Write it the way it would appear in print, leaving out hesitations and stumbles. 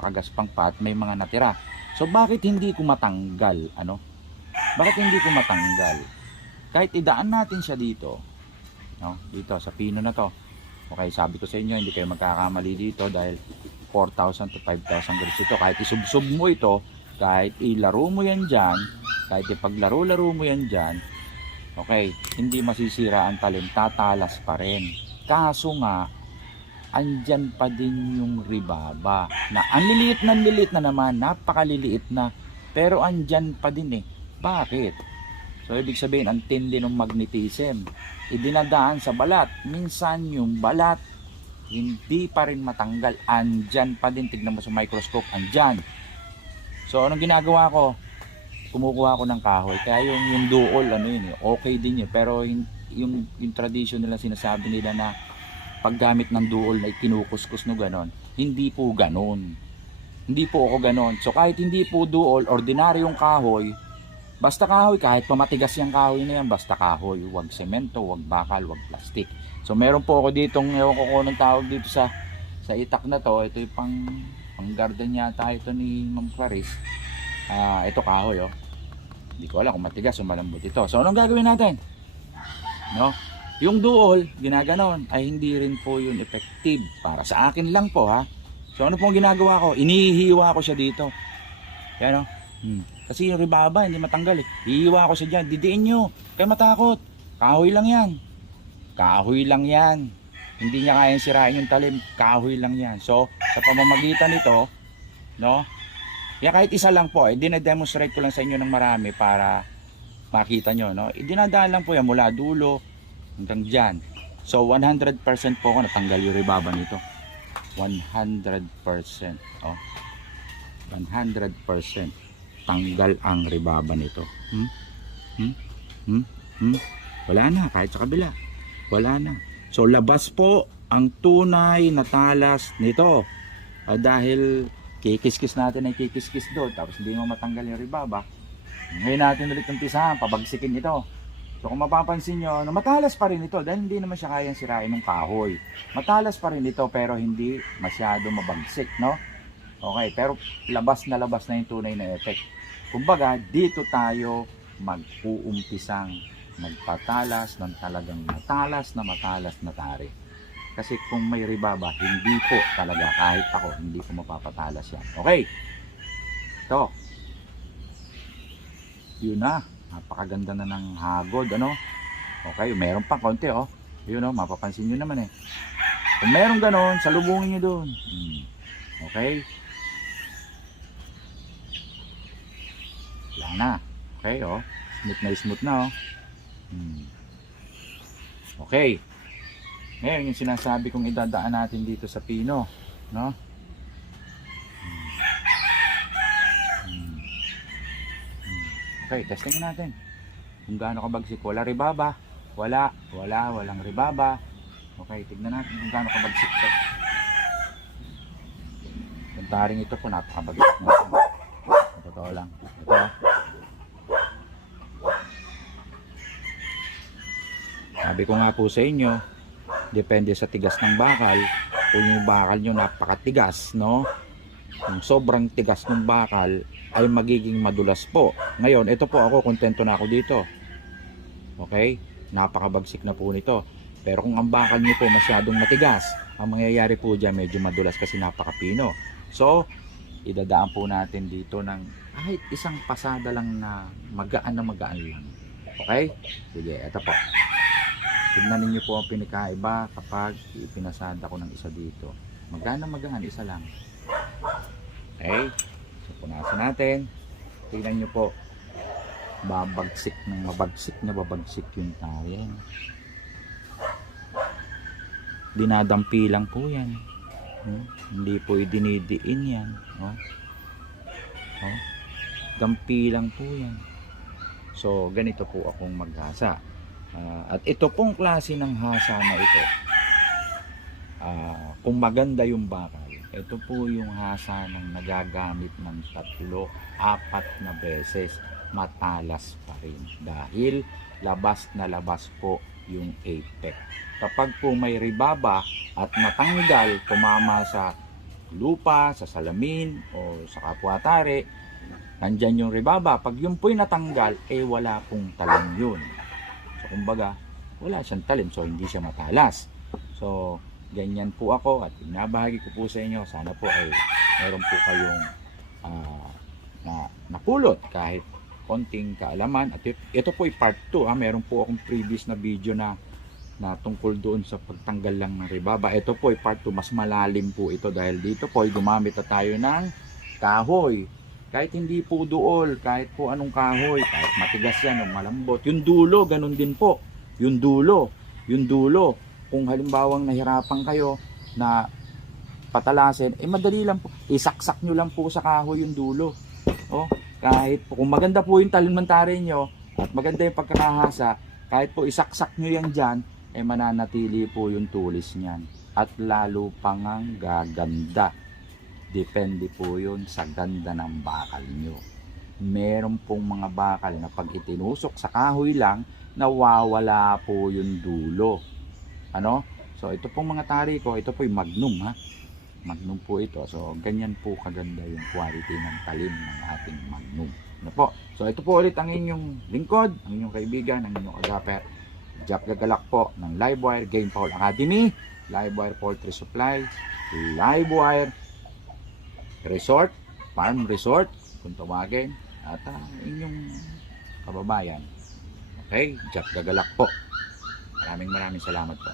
kagaspang pa at may mga natira. So bakit hindi ko matanggal? Ano? Bakit hindi ko matanggal? Kahit idaan natin siya dito, no? Dito sa pino na to. Okay, sabi ko sa inyo, hindi kayo magkakamali dito dahil 4,000 to 5,000 grams ito. Kahit isubsob mo ito, kahit ilaro mo yan dyan, kahit ipaglaro-laro mo yan dyan, okay, hindi masisira ang talim, tatalas pa rin. Kaso nga, andyan pa din yung ribaba na ang liliit na naman, napakaliliit na, pero andyan pa din eh. Bakit? So ibig sabihin, ang tindi ng magnetism, idinadaan sa balat. Minsan yung balat hindi pa rin matanggal, andyan pa din. Tignan mo sa microscope, andyan. So anong ginagawa ko? Kumukuha ko ng kahoy. Kaya yung duol, ano yun, okay din yun. Pero yung tradition nila, sinasabi nila na paggamit ng duol na kinukuskus no ganon, hindi po ganon. Hindi po ako ganon. So kahit hindi po duol, ordinaryong kahoy, basta kahoy, kahit pamatigas yung kahoy na yan, basta kahoy, wag semento, wag bakal, wag plastic. So meron po ako ditong, ewan ko kung anong tawag dito sa itak na to. Ito yung pang garden yata ito ni Ma'am Clarice. Ito kahoy, oh. Hindi ko alam kung matigas o malambot ito. So anong gagawin natin? No? Yung duol, ginaganon, ay hindi rin po yun effective. Para sa akin lang po, ha. So ano pong ginagawa ko? Inihiwa ko siya dito. Yan, no? Kasi yung ribaba, hindi matanggal eh. Hihiwa ko siya dyan. Didiin nyo. Kaya matakot. Kahoy lang yan. Kahoy lang yan. Hindi niya kayang sirain yung talim. Kahoy lang yan. So, sa pamamagitan nito, no? Yan kahit isa lang po, dinademonstrate ko lang sa inyo ng marami para makita nyo, no? Dinadaan lang po yan mula dulo hanggang dyan. So 100% po ako natanggal yung ribaba nito. 100%. Oh. 100% tanggal ang ribaba nito. Wala na, kahit sa kabila. Wala na. So labas po ang tunay na talas nito. Dahil kikiskis natin ay kikiskis doon, tapos hindi mo matanggal yung ribaba. Ngayon natin ulit umpisahan, pabagsikin ito. So kung mapapansin nyo, matalas pa rin ito dahil hindi naman siya kayang sirain ng kahoy. Matalas pa rin ito pero hindi masyado mabagsik, no? Okay, pero labas na yung tunay na effect. Kumbaga, dito tayo mag-uumpisang magpatalas ng talagang matalas na tari. Kasi kung may ribaba, hindi po talaga, kahit ako, hindi ko mapapatalas yan. Okay, ito. Yun na. Napakaganda na ng hagod, ano? Okay, meron pa konti, oh. Yun, oh, mapapansin nyo naman eh. Kung meron ganon, salubungin nyo doon. Okay? Wala na. Okay, oh. Smooth na, oh. Okay. Ngayon, yung sinasabi kong idadaan natin dito sa pino, no? Okay, testingin natin kung gaano kabagsik. Wala ribaba. Walang ribaba. Okay, tignan natin kung gaano kabagsik ito. Yung taring ito po, napakabagsik natin. Totoo lang. Ito. Sabi ko nga po sa inyo, depende sa tigas ng bakal. Kung yung bakal nyo napakatigas, no? Kung sobrang tigas ng bakal, ay magiging madulas po. Ngayon, ito po ako, kontento na ako dito. Okay? Napakabagsik na po nito. Pero kung ang bakal nyo po masyadong matigas, ang mangyayari po dyan, medyo madulas kasi napakapino. So, idadaan po natin dito ng kahit isang pasada lang na magaan lang. Okay? Sige, ito po. Tignan ninyo po ang pinikaiba kapag ipinasada ko ng isa dito. Magaan, isa lang. Okay? So, punasan natin. Tignan nyo po. Babagsik yung tayin. Dinadampi lang po yan. Hindi po idinidiin yan. Dampi lang po yan. So, ganito po akong maghasa. At ito pong klase ng hasa na ito, kung maganda yung bakal, ito po yung hasa ng nagagamit ng 3-4 na beses, matalas pa rin dahil labas na labas po yung apex. Kapag po may ribaba at natanggal, tumama sa lupa, sa salamin, o sa kapwa-tari, nandyan yung rebaba. Pag yun po'y natanggal, wala pong talim yun. So, kumbaga, wala siyang talim, so hindi siya matalas. So, ganyan po ako at binabahagi ko po sa inyo. Sana po ay meron po kayong napulot kahit konting kaalaman. At ito po ay part 2. Meron po akong previous na video na tungkol doon sa pagtanggal lang ng rebaba. Ito po ay part 2. Mas malalim po ito dahil dito po ay gumamit na tayo ng kahoy. Kahit hindi po duol, kahit po anong kahoy, kahit matigas yan o malambot. Yung dulo, ganun din po. Yung dulo, kung halimbawang nahirapan kayo na patalasin, madali lang po. Isaksak nyo lang po sa kahoy yung dulo. Kahit po, kung maganda po yung talimentary nyo at maganda yung pagkakahasa, kahit po isaksak nyo yan dyan, mananatili po yung tulis niyan. At lalo pang gaganda. Depende po yun sa ganda ng bakal nyo. Meron pong mga bakal na pag itinusok sa kahoy lang, nawawala po yung dulo. So ito pong mga tari ko, ito po yung Magnum Magnum po ito. So ganyan po kaganda yung quality ng talim ng ating Magnum. So ito po ulit ang inyong lingkod, ang inyong kaibigan, ang inyong agaper, Jack Gagalak po ng Livewire Game Paul Academy, Livewire Poultry Supply, Livewire Resort, Farm Resort, kung tawagin, at inyong kababayan. Okay, Jack Gagalak po. Maraming salamat po.